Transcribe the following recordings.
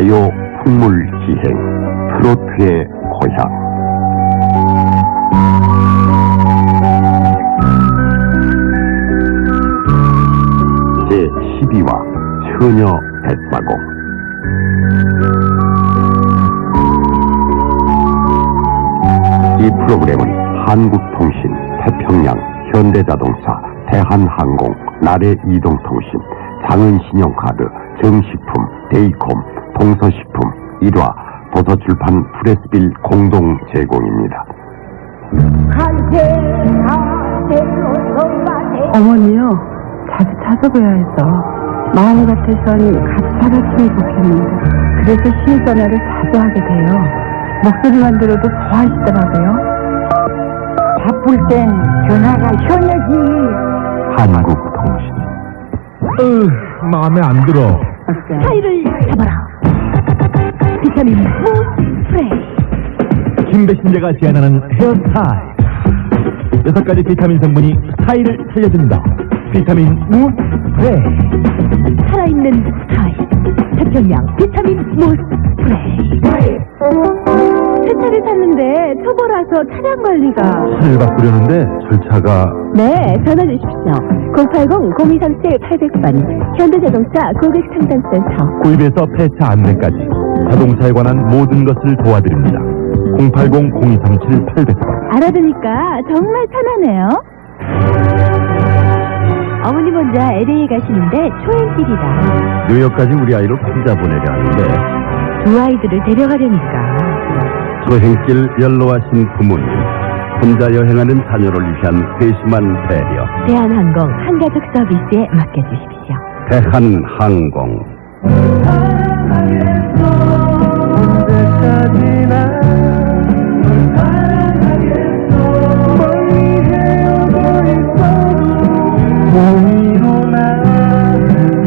가요 풍물지행 트로트의 고향. 제12화 처녀 뱃사공. 이 프로그램은 한국통신, 태평양, 현대자동차, 대한항공, 나래이동통신, 장은신용카드, 정식품, 데이콤, 동서식품, 일화, 도서출판 프레스빌 공동 제공입니다. 어머니요, 자주 찾아뵈야 해서 마음 같아선 같이 살았으면 좋겠는데 그래서 시일 전화를 자주 하게 돼요. 목소리만 들어도 좋아하시더라고요. 바쁠 땐 전화가 현역이. 한국통신. 마음에 안 들어. 스타일을 잡아라. 비타민 무 프레시. 김배신제가 제안하는 헤어스타일. 6가지 비타민 성분이 스타일을 살려준다. 비타민 무 프레시. 살아있는 스타일. 태평양 비타민 무 프레시. 세차를 샀는데 초보라서 차량 관리가. 차를 바꾸려는데 절차가. 네, 전화 주십시오. 080-0237-800번 현대자동차 고객상담센터. 구입에서 폐차 안내까지 자동차에 관한 모든 것을 도와드립니다. 080-0237-800번. 알아두니까 정말 편하네요. 어머니 먼저 LA 가시는데 초행길이라 뉴욕까지 우리 아이를 혼자 보내려 하는데 두 아이들을 데려가려니까. 소행길 연로하신 부모님, 혼자 여행하는 자녀를 위한 세심한 배려. 대한항공 한가족 서비스에 맡겨주십시오. 대한항공.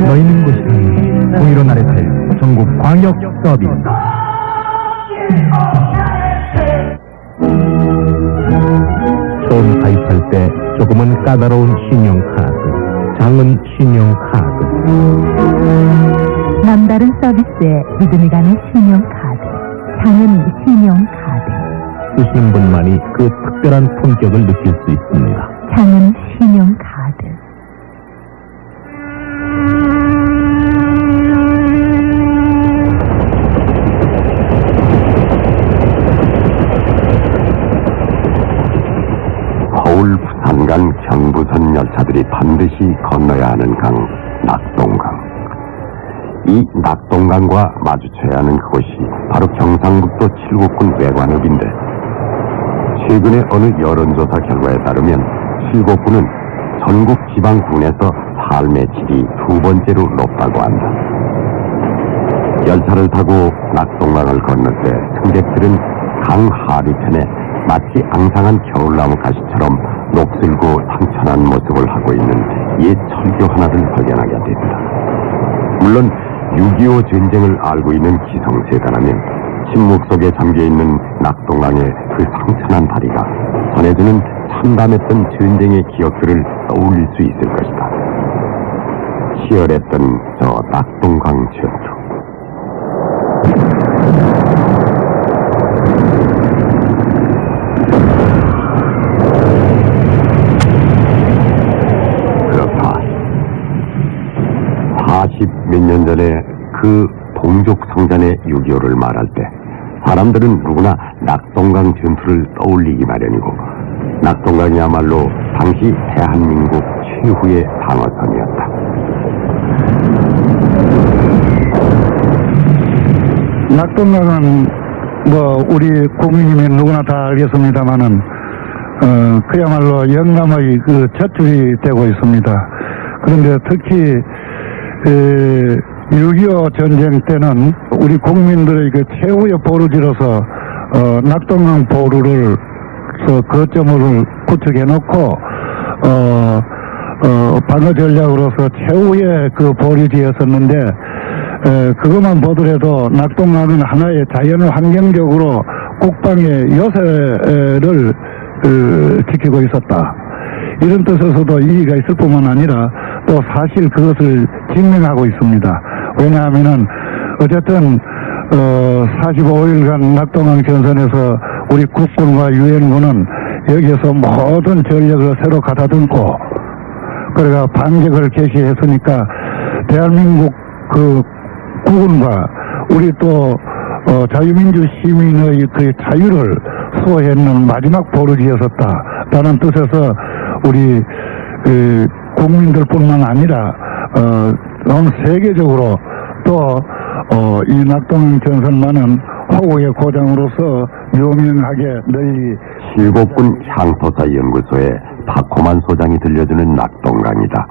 너 있는 곳은 공의로 나래탈 전국 광역 서비스. 처음 가입할 때 조금은 까다로운 신용카드, 장은 신용카드. 남다른 서비스에 믿음이 가는 신용카드, 장은 신용카드, 쓰시는 분만이 그 특별한 품격을 느낄 수 있습니다. 장은 신용카드. 서울 부산 간 경부선 열차들이 반드시 건너야 하는 강, 낙동강. 이 낙동강과 마주쳐야 하는 그곳이 바로 경상북도 칠곡군 외관읍인데, 최근에 어느 여론조사 결과에 따르면 칠곡군은 전국 지방군에서 삶의 질이 2번째로 높다고 한다. 열차를 타고 낙동강을 건널 때 승객들은 강 하류편에 마치 앙상한 겨울나무 가시처럼 녹슬고 상처난 모습을 하고 있는 옛 철교 하나를 발견하게 됩니다. 물론 6.25 전쟁을 알고 있는 기성세대라면 침묵 속에 잠겨있는 낙동강의 그 상처난 다리가 전해주는 참담했던 전쟁의 기억들을 떠올릴 수 있을 것이다. 치열했던 저 낙동강 전투. 그렇다. 40몇 년 전에 그 동족 성전의 6.25를 말할 때 사람들은 누구나 낙동강 전투를 떠올리기 마련이고, 낙동강이야말로 당시 대한민국 최후의 방어선이었다. 낙동강은 우리 국민이면 누구나 다 알겠습니다만은 그야말로 영남의 그 젖줄이 되고 있습니다. 그런데 특히 6.25 전쟁 때는 우리 국민들의 그 최후의 보루지로서 낙동강 보루를 거점을 구축해 놓고 방어 전략으로서 최후의 그 보루지였었는데, 그것만 보더라도 낙동강은 하나의 자연 환경적으로 국방의 요새를 지키고 있었다. 이런 뜻에서도 이의가 있을 뿐만 아니라 또 사실 그것을 증명하고 있습니다. 왜냐하면은 어쨌든 45일간 낙동강 전선에서 우리 국군과 유엔군은 여기에서 모든 전력을 새로 가다듬고 그래가 반격을 개시했으니까 대한민국 그 국군과 우리 또 자유민주 시민의 그 자유를 수호했는 마지막 보루지였었다라는 뜻에서 우리 국민들뿐만 아니라 전 세계적으로 또 이 낙동강 전선만은 호국의 고장으로서 유명하게 널리 칠곡군 향토사 연구소의 박호만 소장이 들려주는 낙동강이다.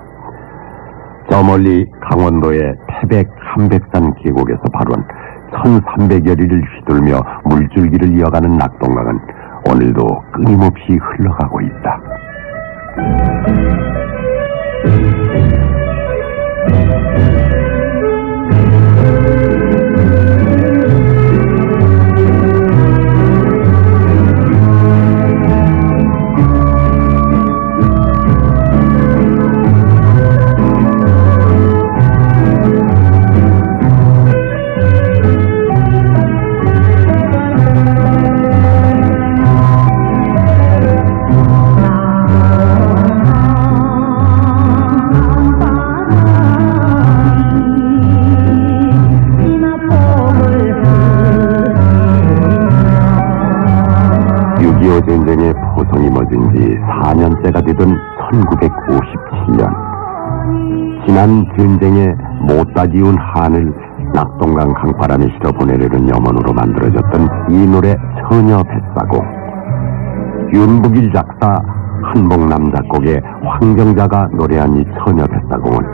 저 멀리 강원도의 태백 한백산 계곡에서 발원 1300여 리를 휘둘며 물줄기를 이어가는 낙동강은 오늘도 끊임없이 흘러가고 있다. 전쟁의 포성이 멎은 지 4년째가 되던 1957년 지난 전쟁에 못다 지운 한을 낙동강 강바람에 실어 보내려는 염원으로 만들어졌던 이 노래 처녀 뱃사공. 윤북일 작사 한복남 작곡의 황정자가 노래한 이 처녀 뱃사공은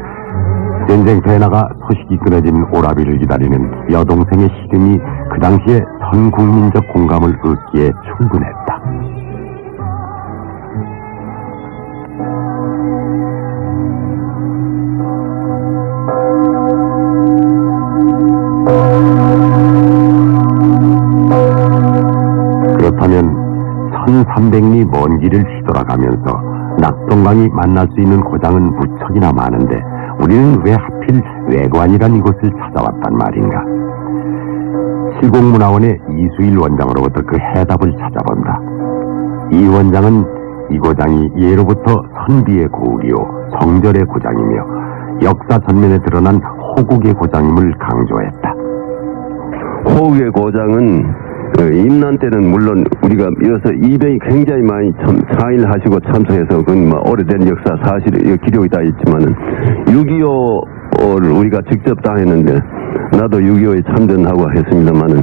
전쟁터에 나가 소식이 끊어진 오라비를 기다리는 여동생의 시름이 그 당시에 전 국민적 공감을 얻기에 충분했다. 그렇다면 1300리 먼 길을 휘돌아가면서 낙동강이 만날 수 있는 고장은 무척이나 많은데 우리는 왜 하필 외관이란 이곳을 찾아왔단 말인가? 칠곡문화원의 이수일 원장으로부터 그 해답을 찾아본다. 이 원장은 이 고장이 예로부터 선비의 고을이요 정절의 고장이며 역사 전면에 드러난 호국의 고장임을 강조했다. 호국의 고장은 임난 때는 물론 우리가 이어서 이병이 굉장히 많이 상일하시고 참석해서 그건 뭐 오래된 역사 사실 기록이 다 있지만은 6.25를 우리가 직접 당했는데 나도 6.25에 참전하고 했습니다만은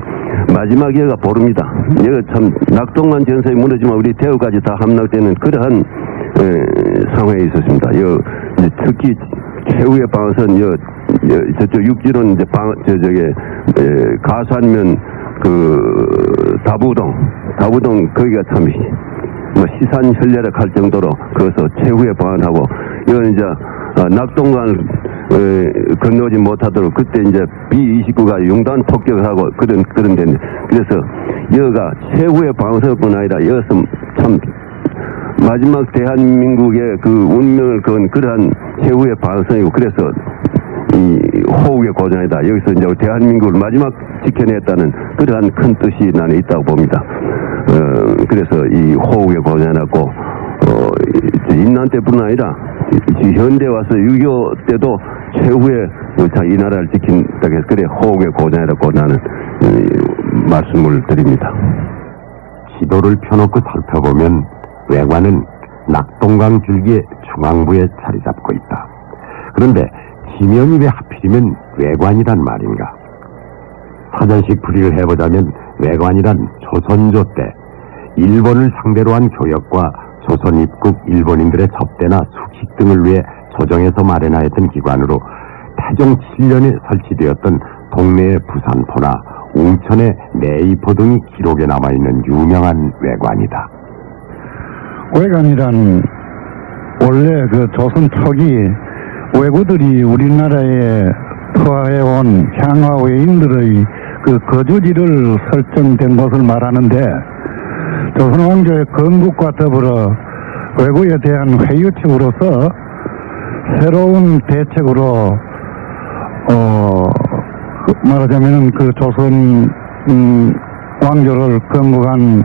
마지막 예가 보릅니다. 여가 참 낙동강 전선이 무너지면 우리 대우까지 다 함락되는 그러한 상황에 있었습니다. 특히 최후의 방어선 저쪽 육지로는 이제 가산면 다부동 거기가 참 시산혈례락 할 정도로 거기서 최후의 방안하고 이건 이제 낙동강을 건너지 못하도록 그때 이제 B-29가 융단 폭격을 하고 그런 데인데 그래서 여가 최후의 방어선뿐 아니라 여기서 참 마지막 대한민국의 그 운명을 건 그러한 최후의 방어선이고 그래서 이 호국의 고장이다. 여기서 이제 대한민국을 마지막 지켜냈다는 그러한 큰 뜻이 나는 있다고 봅니다. 그래서 이 호국의 고장이라고 임난 때뿐 아니라 현대 와서 6.25 때도 최후의 이 나라를 지킨다고 해서 그래 호국의 고장이라고 나는 말씀을 드립니다. 지도를 펴놓고 살펴보면 외관은 낙동강 줄기의 중앙부에 자리 잡고 있다. 그런데 지명이 왜 하필이면 외관이란 말인가? 사전식 풀이를 해보자면 외관이란 조선조 때 일본을 상대로 한 교역과 조선 입국 일본인들의 접대나 숙식 등을 위해 조정해서 마련하였던 기관으로 태종 7년에 설치되었던 동네의 부산포나 웅천의 내이포 등이 기록에 남아있는 유명한 외관이다. 외관이란 원래 그 조선 초기 외구들이 우리나라에 투하해온 향화 외인들의 그 거주지를 설정된 곳을 말하는데 조선 왕조의 건국과 더불어 외구에 대한 회유책으로서 새로운 대책으로 말하자면은 그 조선 왕조를 건국한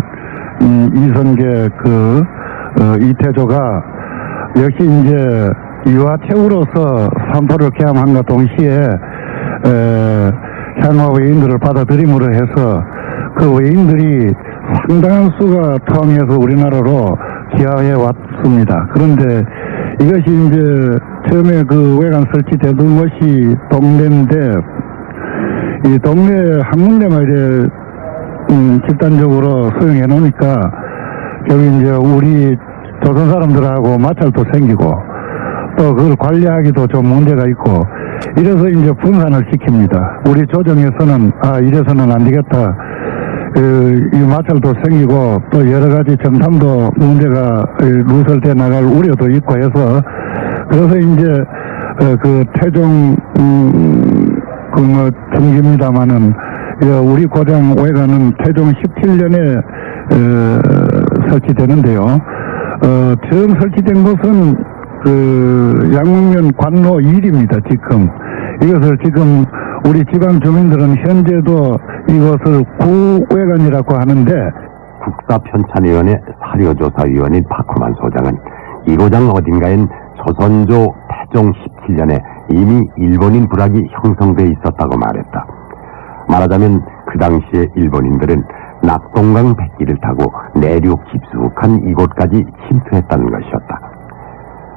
이성계 이태조가 역시 이제 이화태우로서 삼포를 개함함과 동시에 향화 외인들을 받아들임으로 해서 그 외인들이 상당한 수가 통해서 우리나라로 기하해 왔습니다. 그런데 이것이 이제 처음에 그 외관 설치되던 것이 동네인데 이 동네 한 군데만 이제 집단적으로 수용해 놓으니까 결국 이제 우리 조선 사람들하고 마찰도 생기고 또 그걸 관리하기도 좀 문제가 있고 이래서 이제 분산을 시킵니다. 우리 조정에서는 이래서는 안 되겠다. 이 마찰도 생기고 또 여러 가지 정탐도 문제가 누설돼 나갈 우려도 있고 해서 그래서 이제 그 태종 중기입니다마는 우리 고장 외관은 태종 17년에 설치되는데요. 처음 설치된 곳은 그 양문면 관로 1입니다. 지금 이것을 지금 우리 지방 주민들은 현재도 이것을 구외관이라고 하는데 국사편찬위원회 사료조사위원인 박호만 소장은 이 고장 어딘가엔 조선조 태종 17년에 이미 일본인 부락이 형성돼 있었다고 말했다. 말하자면 그 당시에 일본인들은 낙동강 백기를 타고 내륙 깊숙한 이곳까지 침투했다는 것이었다.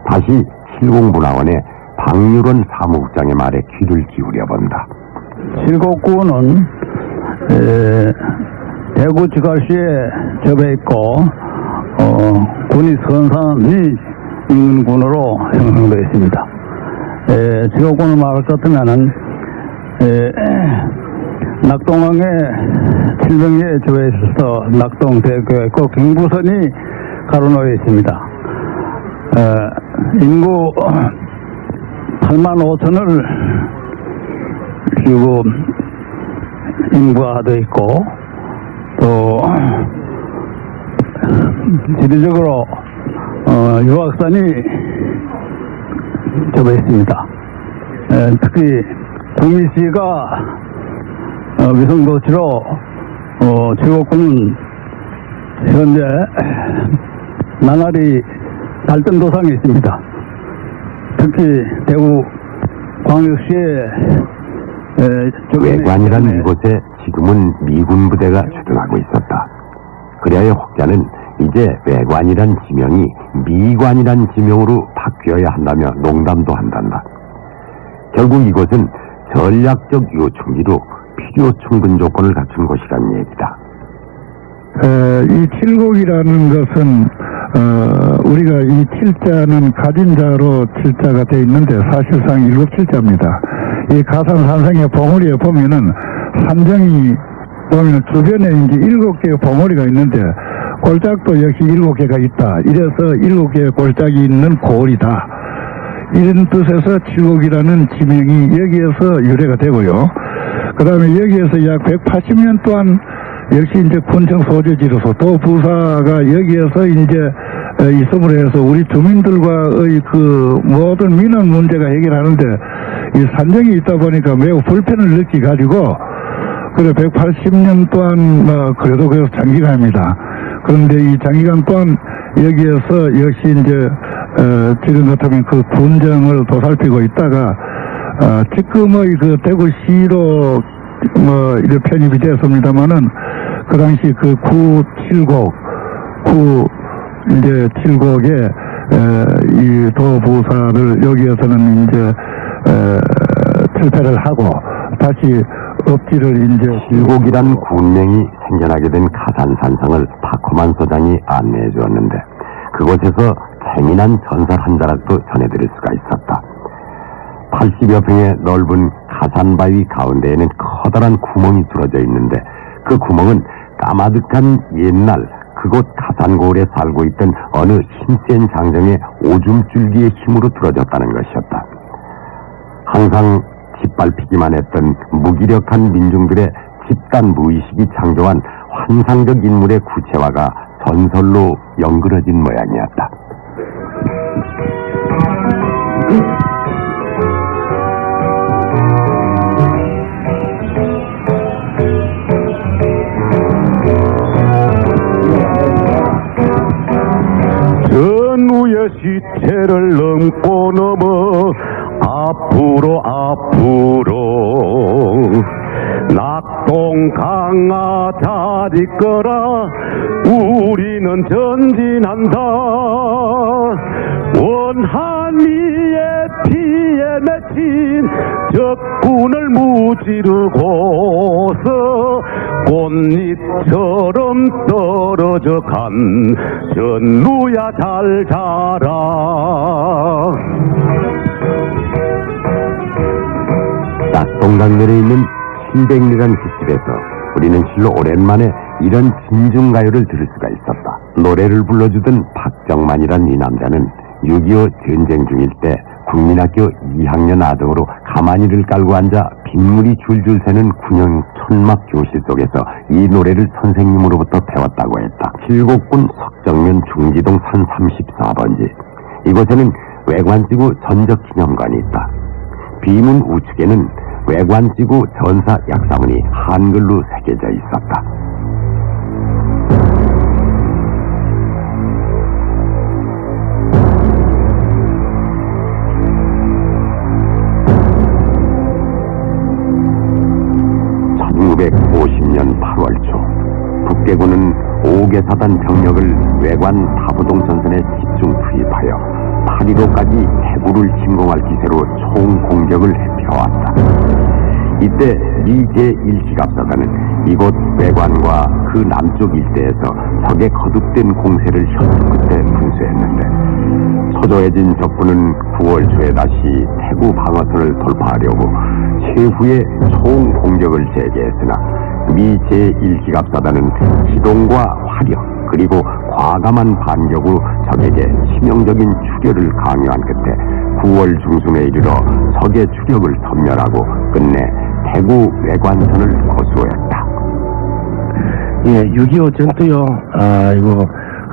다시 칠공문화원의 박유론 사무국장의 말에 귀를 기울여 본다. 칠곡군은 대구 지갈시에 접해 있고 군이 선산이 있는 군으로 형성되어 있습니다. 칠곡군을 말할 것 같으면은 낙동강에 700리에 접해 있어서 낙동대교에 있고 경부선이 가로놓여 있습니다. 인구 8만 5천을 지금 인구화되어 있고 또 지리적으로 유학산이 접해 있습니다. 특히 구미시가 위성도시로 칠곡군은 현재 나날이 발전 도상에 있습니다. 특히 대구 광역시에 외관이란 이곳에 지금은 미군 부대가 주둔하고 있었다. 그리하여 혹자는 이제 외관이란 지명이 미관이란 지명으로 바뀌어야 한다며 농담도 한단다. 결국 이곳은 전략적 요충지로 필요 충분 조건을 갖춘 곳이란 얘기다. 이 칠곡이라는 것은 우리가 이 칠자는 가진자로 칠자가 되어 있는데 사실상 일곱 칠자입니다. 이 가산 산성의 봉우리에 보면은 산정이 보면은 주변에 이제 7개의 봉우리가 있는데 골짝도 역시 7개가 있다. 이래서 7개의 골짝이 있는 고을이다. 이런 뜻에서 칠곡이라는 지명이 여기에서 유래가 되고요. 그 다음에 여기에서 약 180년 동안 역시 이제 군청 소재지로서 또 부사가 여기에서 이제 있음으로 해서 우리 주민들과의 그 모든 민원 문제가 해결하는데 이 산정이 있다 보니까 매우 불편을 느끼가지고 그래 180년 동안 그래도 그래서 장기간입니다. 그런데 이 장기간 동안 여기에서 역시 이제 지금 같으면 그 군정을 도살피고 있다가 지금의 그 대구시로 이제 편입이 되었습니다만은 그 당시 그 이제 칠곡에 이 도부사를 여기에서는 이제 철폐를 하고 다시 업지를 이제 칠곡이란 군명이 생겨나게 된 가산산성을 박호만 소장이 안내해 주었는데 그곳에서 재미난 전설 한 자락도 전해드릴 수가 있었다. 80여 평의 넓은 가산바위 가운데에는 커다란 구멍이 뚫어져 있는데 그 구멍은 까마득한 옛날 그곳 가산고을에 살고 있던 어느 힘센 장정의 오줌줄기의 힘으로 뚫어졌다는 것이었다. 항상 짓밟히기만 했던 무기력한 민중들의 집단 무의식이 창조한 환상적 인물의 구체화가 전설로 연그러진 모양이었다. 낙동 강아 다리 꺼라 우리는 전진한다 원한이의 피에 맺힌 적군을 무찌르고서 꽃잎처럼 떨어져 간 전루야 잘 자라. 낙동강변에 있는 700리라는 횟집에서 우리는 실로 오랜만에 이런 진중가요를 들을 수가 있었다. 노래를 불러주던 박정만이란 이 남자는 6.25 전쟁 중일 때 국민학교 2학년 아동으로 가마니를 깔고 앉아 빗물이 줄줄 새는 군용 천막 교실 속에서 이 노래를 선생님으로부터 배웠다고 했다. 칠곡군 석정면 중지동 산 34번지. 이곳에는 외관지구 전적기념관이 있다. 비문 우측에는 외관지구 전사 약사문이 한글로 새겨져 있었다. (1950년 8월) 초 북대군은 5개사단 병력을 외관 다부동 전선에 집중 투입하여 8.15까지 대구를 침공할 기세로 총공격을 해펴왔다. 이때 미 제1기갑사단은 이곳 외관과 그 남쪽 일대에서 적의 거듭된 공세를 현수 끝에 분수했는데 초조해진 적군은 9월 초에 다시 대구 방어선을 돌파하려고 최후의 총공격을 재개했으나 미 제1기갑사단은 기동과 화력 그리고 과감한 반격으로 적에게 치명적인 추격을 강요한 끝에 9월 중순에 이르러 적의 추격을 섬멸하고 끝내 대구 외관선을 고수했다. 예, 6.25 전투요. 이거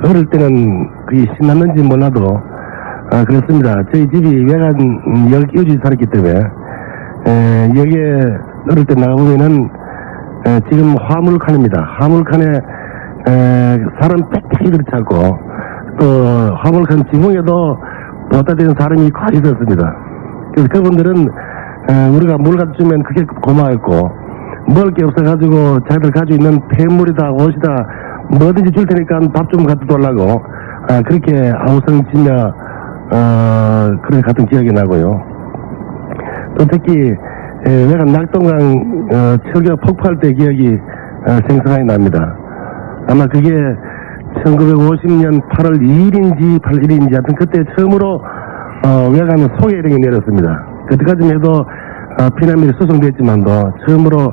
어릴 때는 그게 신났는지 몰라도 그렇습니다. 저희 집이 외관 여기 살았기 때문에 여기에 어릴 때 나가보면은 지금 화물칸입니다. 화물칸에 사람 빽빽이 들이차고 또 화물칸 지붕에도 보따 된 사람이 꽉 있었습니다. 그래서 그분들은 우리가 물 갖다 주면 그게 고마웠고 먹을 게 없어가지고 자기들 가지고 있는 폐물이다 옷이다 뭐든지 줄 테니까 밥 좀 갖다 달라고 그렇게 아우성지며 그렇게 갔던 기억이 나고요. 또 특히 외관 낙동강 철교 폭발 때 기억이 생생하게 납니다. 아마 그게 1950년 8월 2일인지 8일인지 하여튼 그때 처음으로 외관은 소개령이 내렸습니다. 그때까지만 해도 피난민이 수송됐지만도 처음으로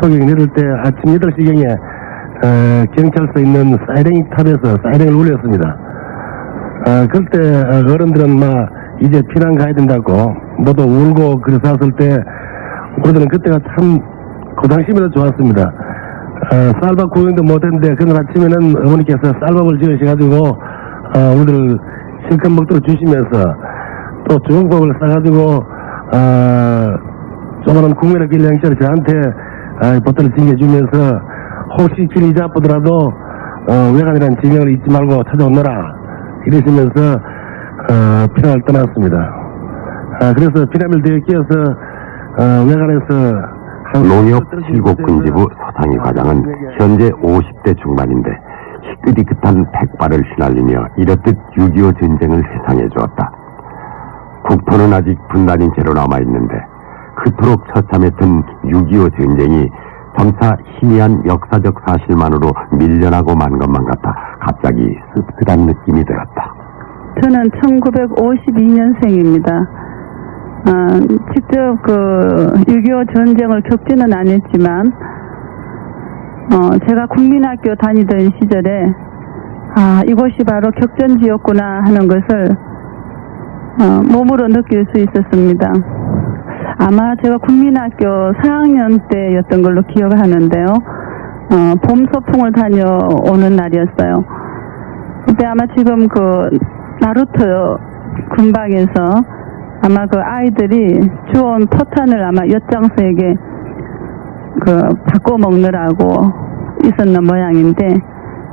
소개령이 내릴 때 아침 8시경에 경찰서 있는 사이렌 탑에서 사이렌을 울렸습니다. 그때 어른들은 막 이제 피난 가야 된다고 너도 울고 그래서 왔을 때 우리들은 그때가 참 그 당시면 좋았습니다. 쌀밥 구경도 못했는데 그날 아침에는 어머니께서 쌀밥을 지으셔가지고 우리들 실컷 먹도록 주시면서 또 중국밥을 싸가지고 조그마한 국민의 길냥처럼 저한테 보따를 징겨주면서 혹시 길 잊어보더라도 외관이라는 지명을 잊지 말고 찾아오너라 이러시면서 피난을 떠났습니다. 그래서 피난을 되어 끼어서 외관에서 농협 칠곡군지부 서상희 과장은 현재 50대 중반인데 희끗희끗한 백발을 휘날리며 이렇듯 6.25 전쟁을 회상해 주었다. 국토는 아직 분단인 채로 남아있는데 그토록 처참했던 6.25 전쟁이 점차 희미한 역사적 사실만으로 밀려나고 만 것만 같아 갑자기 씁쓸한 느낌이 들었다. 저는 1952년생입니다. 직접 6.25 전쟁을 겪지는 않았지만 제가 국민학교 다니던 시절에 이곳이 바로 격전지였구나 하는 것을 몸으로 느낄 수 있었습니다. 아마 제가 국민학교 4학년 때였던 걸로 기억하는데요. 봄 소풍을 다녀오는 날이었어요. 그때 아마 지금 나루터 근방에서 아마 아이들이 주워온 포탄을 아마 엿장수에게 바꿔 먹느라고 있었는 모양인데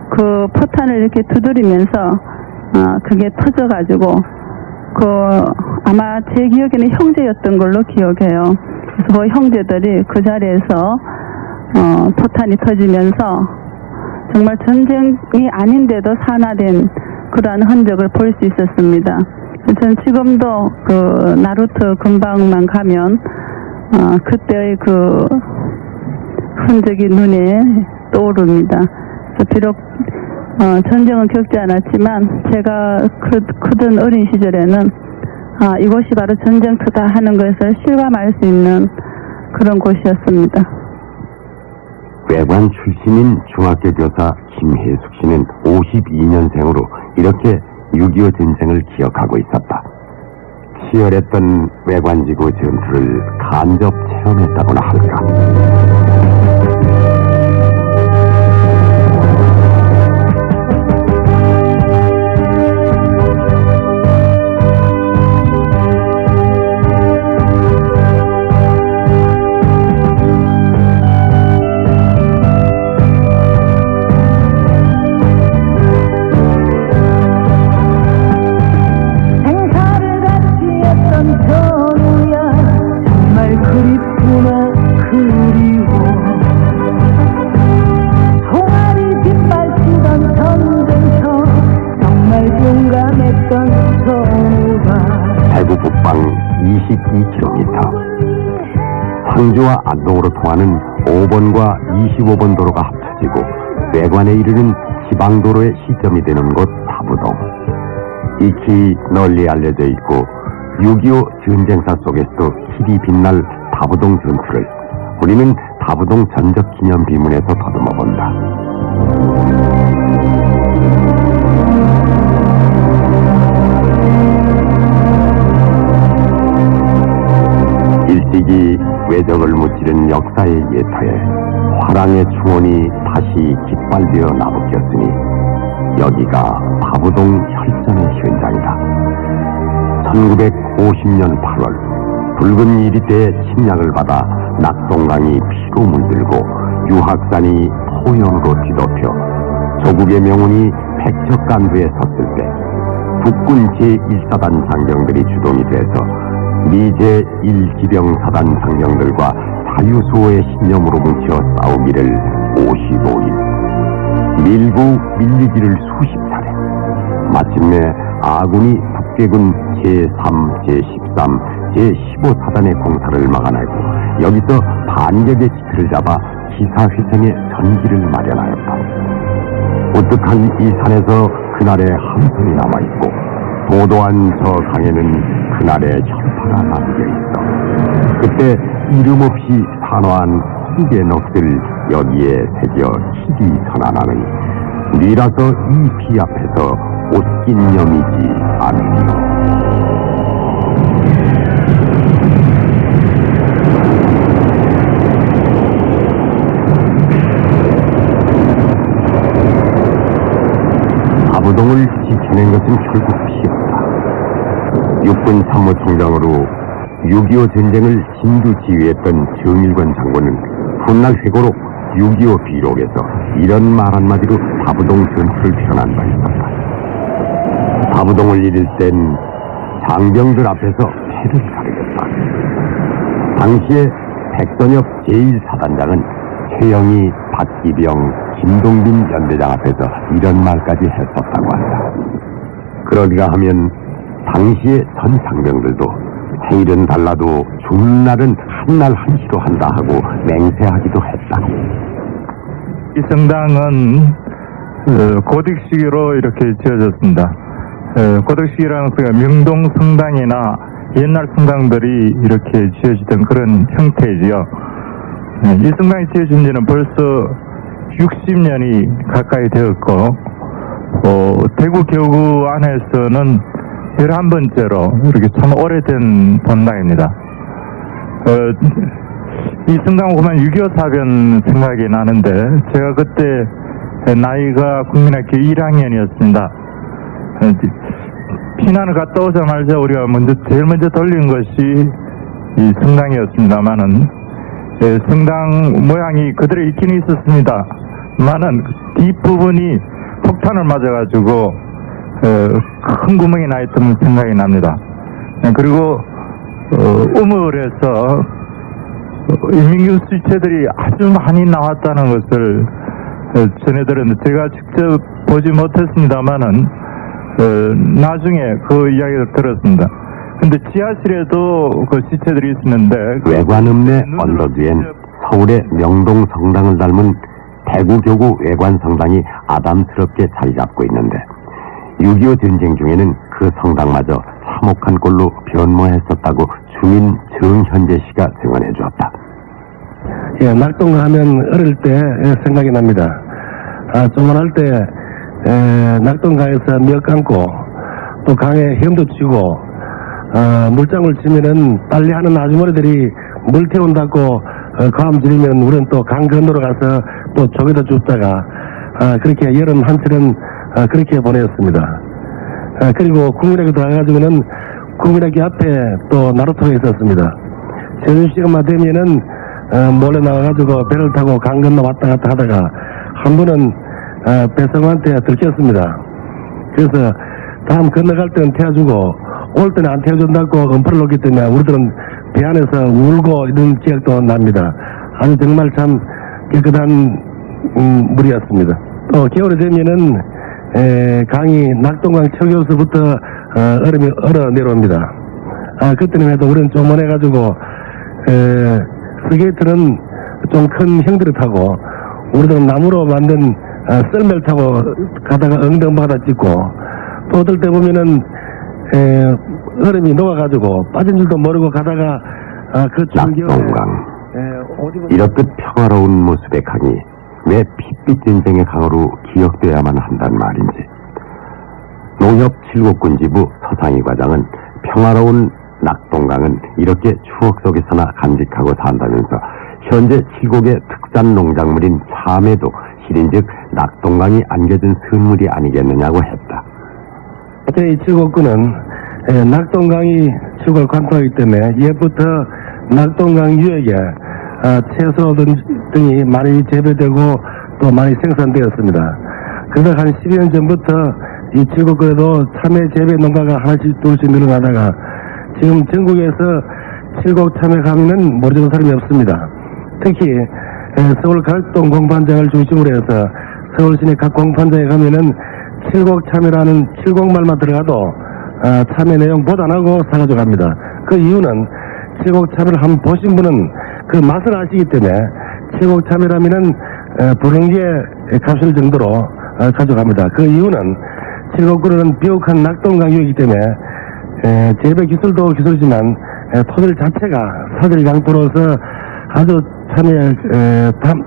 그 포탄을 이렇게 두드리면서 그게 터져가지고 아마 제 기억에는 형제였던 걸로 기억해요. 그래서 그 형제들이 그 자리에서 포탄이 터지면서 정말 전쟁이 아닌데도 산화된 그러한 흔적을 볼 수 있었습니다. 저는 지금도 그 나루터 근방만 가면 그때의 그 흔적이 눈에 떠오릅니다. 그래서 비록 전쟁은 겪지 않았지만 제가 크던 어린 시절에는 이곳이 바로 전쟁터다 하는 것을 실감할 수 있는 그런 곳이었습니다. 외관 출신인 중학교 교사 김혜숙 씨는 52년생으로 이렇게 6.25 전쟁을 기억하고 있었다. 치열했던 외관지구 전투를 간접 체험했다고나 할까. 행사를 같이 했던 전우야 정말 그립구나 그리워 총알이 빗발치던 전쟁터 정말 용감했던 전우가 대구 북방 22km 상주와 안동으로 통하는 5번과 25번 도로가 합쳐지고 외관에 이르는 지방도로의 시점이 되는 곳 다부동. 익히 널리 알려져 있고 6.25 전쟁사 속에서도 길이 빛날 다부동 전투를 우리는 다부동 전적기념비문에서 더듬어 본다. 일찍이 외적을 무찌른 역사의 예터에 화랑의 충원이 다시 깃발되어 나부꼈으니 여기가 다부동 혈전의 현장이다. 1950년 8월 붉은 이리대의 침략을 받아 낙동강이 피로 물들고 유학산이 포연으로 뒤덮여 조국의 명운이 백척간부에 섰을 때 국군 제1사단 장병들이 주동이 돼서 미 제1기병사단 장병들과 자유수호의 신념으로 뭉쳐 싸우기를 55일 밀고 밀리기를 수십 차례 마침내 아군이 북괴군 제3, 제13, 제15사단의 공사를 막아내고 여기서 반격의 지표를 잡아 기사회생의 전기를 마련하였다. 우뚝한 이 산에서 그날의 함선이 남아있고 도도한 저 강에는 그날의 혈파가 남겨있어. 그때 이름 없이 산화한 홍대 넋을 여기에 새겨 희귀 선안하는 니라서 이 피 앞에서 옷긴 염이지 않으리요. 다부동을 지켜낸 것은 결국 피였다. 육군 참모총장으로 6.25 전쟁을 진두 지휘했던 정일관 장군은 훗날 회고록 6.25 비록에서 이런 말 한마디로 다부동 전투를 표현한 바 있었다. 다부동을 잃을 땐 장병들 앞에서 패를 가르겠다. 당시에 백선엽 제1사단장은 최영희, 박기병, 김동빈 연대장 앞에서 이런 말까지 했었다고 한다. 그러리가 하면 당시의 전 장병들도 생일은 달라도 죽는 날은 한날 한시로 한다 하고 맹세하기도 했다. 이 성당은 고딕식으로 이렇게 지어졌습니다. 고딕식이라는 소리가 명동 성당이나 옛날 성당들이 이렇게 지어지던 그런 형태지요. 이 성당이 지어진 지는 벌써 60년이 가까이 되었고 대구 교구 안에서는 11번째로 이렇게 참 오래된 본당입니다. 이 성당을 보면 6.25 사변 생각이 나는데 제가 그때 나이가 국민학교 1학년이었습니다. 피난을 갔다 오자마자 우리가 제일 먼저 돌린 것이 이 성당이었습니다만은 성당 모양이 그대로 있긴 있었습니다만은 뒷부분이 폭탄을 맞아가지고 큰 구멍이 나 있던 생각이 납니다. 그리고 우물에서 인민군 수채들이 아주 많이 나왔다는 것을 전해 들었는데 제가 직접 보지 못했습니다만은 나중에 그 이야기를 들었습니다. 근데 지하실에도 그 시체들이 있었는데 외관읍내 언덕 위엔 서울의 명동 성당을 닮은 대구교구 외관 성당이 아담스럽게 자리 잡고 있는데 6.25 전쟁 중에는 그 성당마저 참혹한 꼴로 변모했었다고 주민 정현재 씨가 증언해 주었다. 예, 낙동강 하면 어릴 때 생각이 납니다. 조만할 때 낙동강에서 몇 감고 또 강에 헤엄도 치고 물장을 치면은 빨리 하는 아주머니들이 물 태운다고 과음 지르면 우리는 또 강 건너러 가서 또 조개도 줍다가 그렇게 여름 한철은 그렇게 보내었습니다. 그리고 국민학교 들어가가지고는 국민학교 앞에 또 나루터가 있었습니다. 점심시간만 되면은 몰래 나와가지고 배를 타고 강 건너 왔다 갔다 하다가 한 번은 배성우한테 들켰습니다. 그래서 다음 건너갈 때는 태워주고 올 때는 안 태워준다고 엄포를 놓기 때문에 우리들은 배 안에서 울고 이런 기억도 납니다. 아주 정말 참 깨끗한 물이었습니다. 또 겨울이 되면은 강이 낙동강 철교서부터 얼음이 얼어 내려옵니다. 그때는 해도 우리는 조만해가지고 스케이트는 좀 큰 형들을 타고 우리들은 나무로 만든 썰매를 타고 가다가 엉덩바다 찍고 또 어떨 때 보면은 얼음이 녹아가지고 빠진 줄도 모르고 가다가 그 추운 겨울에 낙동강 이렇듯 평화로운 모습의 강이 왜 핏빛 전쟁의 강으로 기억돼야만 한단 말인지. 농협 칠곡군지부 서상희 과장은 평화로운 낙동강은 이렇게 추억 속에서나 간직하고 산다면서 현재 칠곡의 특산 농작물인 참외도 실인즉 낙동강이 안겨준 선물이 아니겠느냐고 했다. 저희 칠곡군은 낙동강이 칠곡을 관통하기 때문에 옛부터 낙동강 유역에 채소 등이 많이 재배되고 또 많이 생산되었습니다. 그러다 한 10여 년 전부터 이 칠곡군에도 참외 재배 농가가 하나씩 둘씩 늘어나다가 지금 전국에서 칠곡 참외 가미는 모르는 사람이 없습니다. 특히 서울 각동 공판장을 중심으로 해서 서울 시내 각 공판장에 가면은 칠곡 참외라는 칠곡말만 들어가도 참외 내용 보도 안 하고 사가지고 갑니다. 그 이유는 칠곡 참외를 한번 보신 분은 그 맛을 아시기 때문에 칠곡 참외라면은 부른 게 값일 정도로 가져갑니다. 그 이유는 칠곡군은 비옥한 낙동강이기 때문에 재배 기술도 기술이지만 토질 자체가 사질 강토로서 아주 참외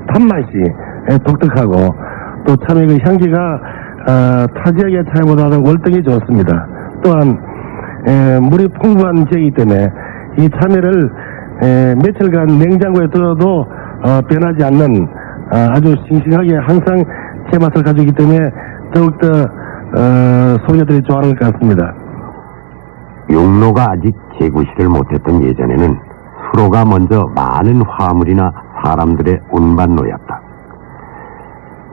단맛이 독특하고 또 참외 그 향기가 타 지역의 참외보다는 월등히 좋습니다. 또한 물이 풍부한 지역이기 때문에 이 참외를 며칠간 냉장고에 들어도 변하지 않는 아주 싱싱하게 항상 제맛을 가지고 있기 때문에 더욱더 소녀들이 좋아하는 것 같습니다. 용로가 아직 재구시를 못했던 예전에는 수로가 먼저 많은 화물이나 사람들의 운반로였다.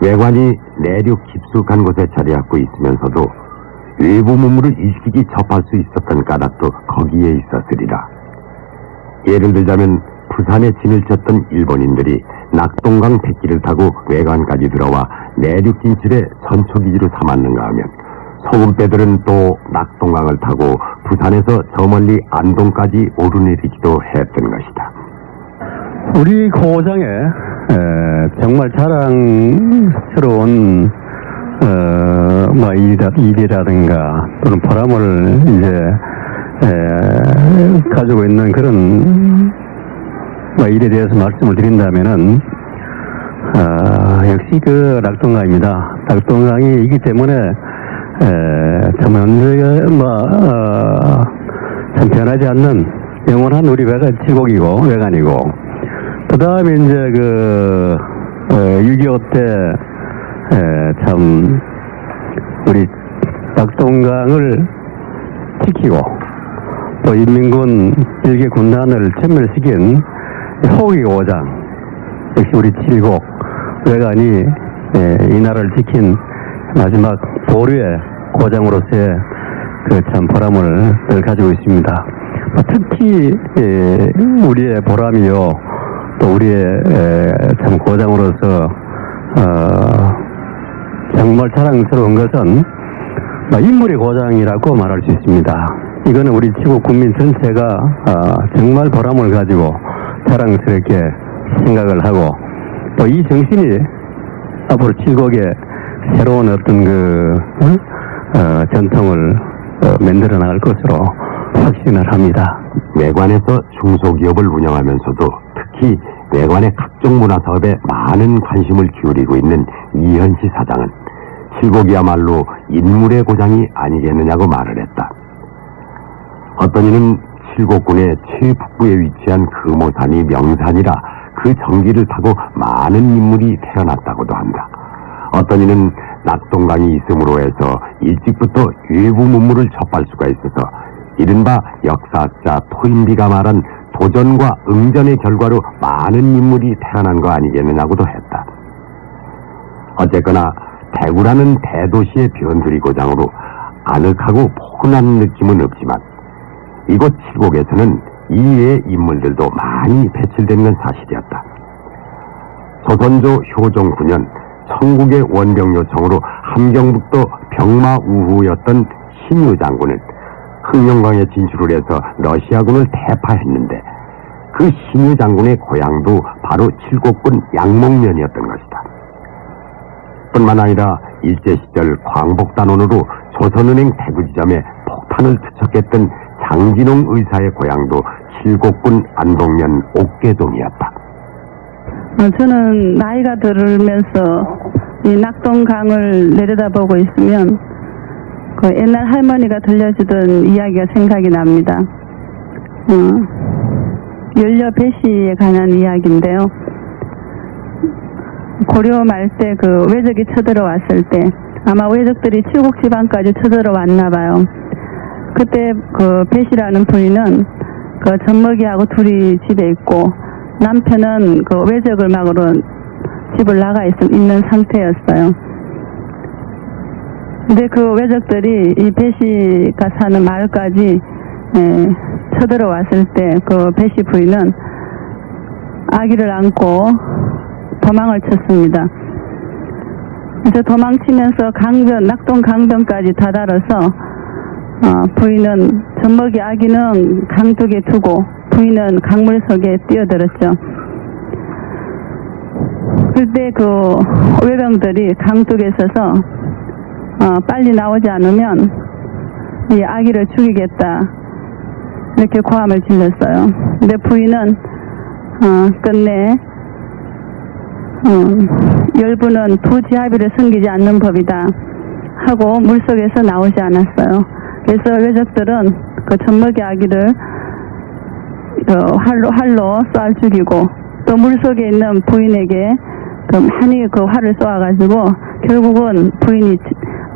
외관이 내륙 깊숙한 곳에 자리하고 있으면서도 외부 문물을 일식이 접할 수 있었던 까닭도 거기에 있었으리라. 예를 들자면 부산에 진을 쳤던 일본인들이 낙동강 백기를 타고 외관까지 들어와 내륙 진출에 선초기지로 삼았는가 하면 소금배들은 또 낙동강을 타고 부산에서 저 멀리 안동까지 오르내리기도 했던 것이다. 우리 고장에 정말 자랑스러운 일이라든가 또는 보람을 이제 가지고 있는 그런 일에 대해서 말씀을 드린다면은 역시 그 낙동강입니다. 낙동강이기 때문에 참 언제 참 변하지 않는 영원한 우리 칠곡이고 외관이고, 그 다음에 이제 6.25 때 참 우리 낙동강을 지키고 또 인민군 일개 군단을 전멸시킨 호기 고장, 역시 우리 칠곡 외관이 이 나라를 지킨 마지막 보류의 고장으로서의 그 참 보람을 늘 가지고 있습니다. 특히 우리의 보람이요, 또 우리의 참 고장으로서 정말 자랑스러운 것은 인물의 고장이라고 말할 수 있습니다. 이거는 우리 지구 국민 전체가 정말 보람을 가지고 자랑스럽게 생각을 하고 또 이 정신이 앞으로 칠곡의 새로운 어떤 전통을 만들어 나갈 것으로 확신을 합니다. 외관에서 중소기업을 운영하면서도 특히 외관의 각종 문화사업에 많은 관심을 기울이고 있는 이현시 사장은 칠곡이야말로 인물의 고장이 아니겠느냐고 말을 했다. 어떤 이는 칠곡군의 최북부에 위치한 금오산이 명산이라 그 전기를 타고 많은 인물이 태어났다고도 한다. 어떤 이는 낙동강이 있음으로 해서 일찍부터 외부 문물을 접할 수가 있어서 이른바 역사학자 토인비가 말한 도전과 응전의 결과로 많은 인물이 태어난 거 아니겠느냐고도 했다. 어쨌거나 대구라는 대도시의 변두리 고장으로 아늑하고 포근한 느낌은 없지만 이곳 칠곡에서는 이외의 인물들도 많이 배출된 건 사실이었다. 조선조 효종 9년 청국의 원병 요청으로 함경북도 병마 우후였던 신유 장군은 흥령강에 진출을 해서 러시아군을 대파했는데 그 신유 장군의 고향도 바로 칠곡군 양목면이었던 것이다. 뿐만 아니라 일제시절 광복단원으로 조선은행 대구지점에 폭탄을 투척했던 장진홍 의사의 고향도 칠곡군 안동면 옥계동이었다. 저는 나이가 들으면서 이 낙동강을 내려다보고 있으면 그 옛날 할머니가 들려주던 이야기가 생각이 납니다. 연료 배시에 관한 이야기인데요. 고려 말 때 그 외적이 쳐들어왔을 때 아마 외적들이 칠곡 지방까지 쳐들어왔나 봐요. 그때 그 배시라는 부인은 그 젖먹이하고 둘이 집에 있고 남편은 그 외적을 막으러 집을 나가 있는 상태였어요. 근데 그 외적들이 이 배시가 사는 마을까지 쳐들어왔을 때 그 배시 부인은 아기를 안고 도망을 쳤습니다. 그래서 도망치면서 낙동 강변까지 다다라서 부인은 젖먹이 아기는 강둑에 두고 부인은 강물 속에 뛰어들었죠. 그때 그 외병들이 강둑에 서서 빨리 나오지 않으면 이 아기를 죽이겠다 이렇게 고함을 질렀어요. 근데 부인은 끝내 열부는 두 지하비를 숨기지 않는 법이다 하고 물속에서 나오지 않았어요. 그래서 외적들은 그 젖먹이 아기를 활로 쏴 죽이고 또 물속에 있는 부인에게 많이 그 활을 쏘아가지고 결국은 부인이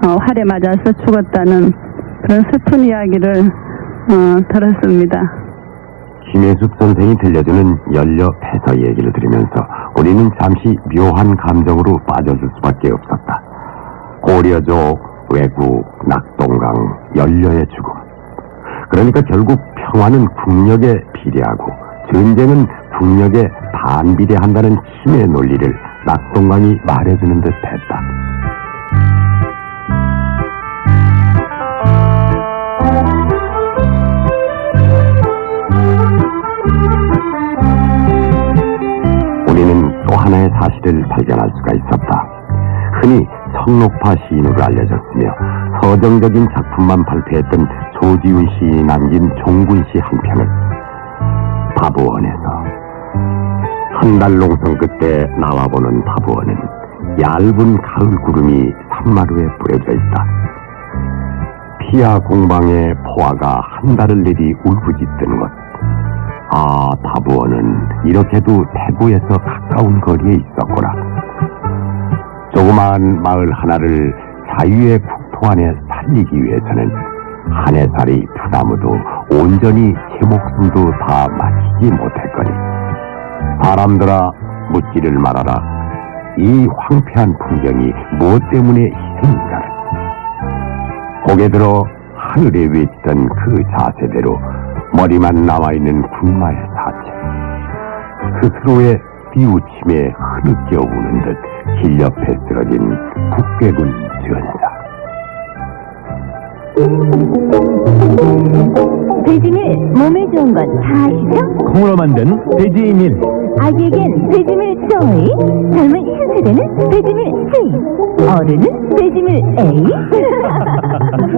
활에 맞아서 죽었다는 그런 슬픈 이야기를 들었습니다. 김혜숙 선생이 들려주는 연료 폐서 얘기를 들으면서 우리는 잠시 묘한 감정으로 빠져들 수밖에 없었다. 고려족, 외국, 낙동강, 연료의 죽음. 그러니까 결국 평화는 국력에 비례하고 전쟁은 국력에 반비례한다는 힘의 논리를 낙동강이 말해주는 듯 했다. 우리는 또 하나의 사실을 발견할 수가 있었다. 흔히 성록파 시인으로 알려졌으며 서정적인 작품만 발표했던 조지훈 시인이 남긴 종군 시 한 편을 파부원에서 한 달 농성 끝에 나와보는 파부원은 얇은 가을 구름이 산마루에 뿌려져 있다. 피아 공방의 포화가 한 달을 내리 울부짖던 것. 아, 파부원은 이렇게도 대구에서 가까운 거리에 있었구나. 조그마한 마을 하나를 자유의 국토 안에 살리기 위해서는 한 해살이 부담어도 온전히 제 목숨도 다 마치지 못했거니. 사람들아 묻지를 말아라. 이 황폐한 풍경이 무엇 때문에 희생인가를. 고개 들어 하늘에 외치던 그 자세대로 머리만 남아있는 군마의 사체. 스스로의 비우침에 흐느껴 우는 듯 길 옆에 쓰러진 북괴군 전사. 돼지밀 몸에 좋은 건 다 아시죠? 콩으로 만든 돼지밀. 아기에겐 돼지밀 조이, 젊은 신세대는 돼지밀 C, 어른은 돼지밀 A.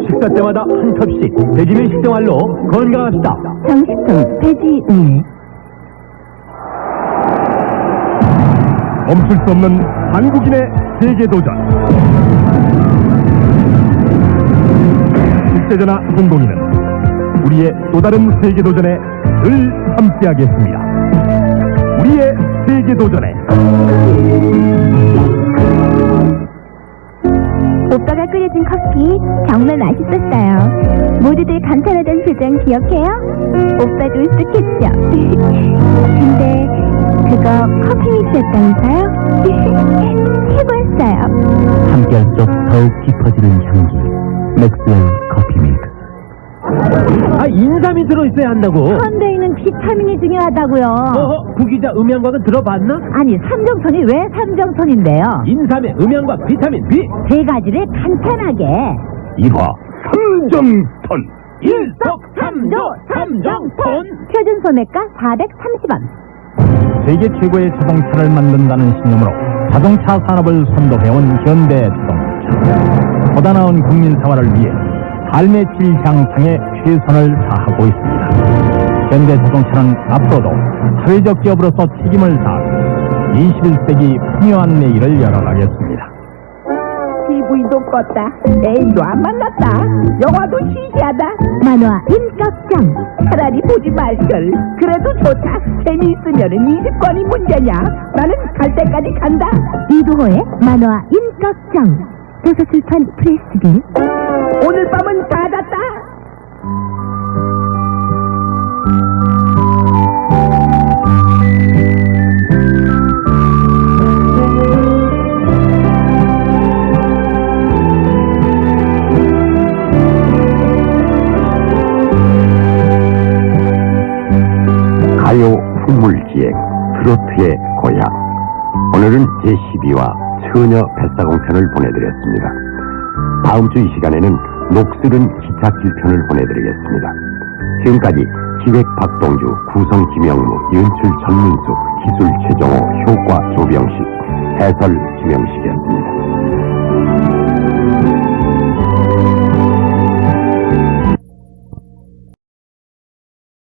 식사 때마다 한 컵씩 돼지밀 식생활로 건강합시다. 정식품 돼지밀. 멈출 수 없는 한국인의 세계 도전. 국제전화 공공인은 우리의 또 다른 세계 도전에 늘 함께하겠습니다. 우리의 세계 도전에. 오빠가 끓여준 커피 정말 맛있었어요. 모두들 감탄하던 표정 기억해요? 오빠도 으쓱했죠? 근데 그거 커피 믹스였다면서요? 최고였어요. 함께할수록 더욱 깊어지는 향기. 맥스웰 커피 밀크. 인삼이 들어있어야 한다고. 현대인은 비타민이 중요하다고요. 구기자 음양과는 들어봤나? 아니 삼정선이 왜 삼정선인데요? 인삼의 음양과 비타민 B. 세 가지를 간단하게. 1화 삼정턴. 일석삼조 삼정톤. 표준 소매가 430원. 세계 최고의 자동차를 만든다는 신념으로 자동차 산업을 선도해온 현대 자동차. 보다 나은 국민 생활을 위해 삶의 질 향상에 최선을 다하고 있습니다. 현대 자동차는 앞으로도 사회적 기업으로서 책임을 다하고 21세기 풍요한 내일을 열어가겠습니다. TV도 껐다. 애인도 안 만났다. 영화도 시시하다. 만화 임꺽정. 차라리 보지 말걸. 그래도 좋다. 재미있으면은 20권이 문제냐. 나는 갈 때까지 간다. 이두호의 만화 임꺽정. 도서출판 프레스빌. 오늘 밤은 다 잤다. 가요 풍물기행 트로트의 고향. 오늘은 제12화 처녀 뱃사공편을 보내드렸습니다. 다음 주 이 시간에는 녹슬은 기찻길편을 보내드리겠습니다. 지금까지 기획 박동주, 구성 김영무, 연출 전문수, 기술 최정호, 효과 조병식, 해설 김영식이었습니다.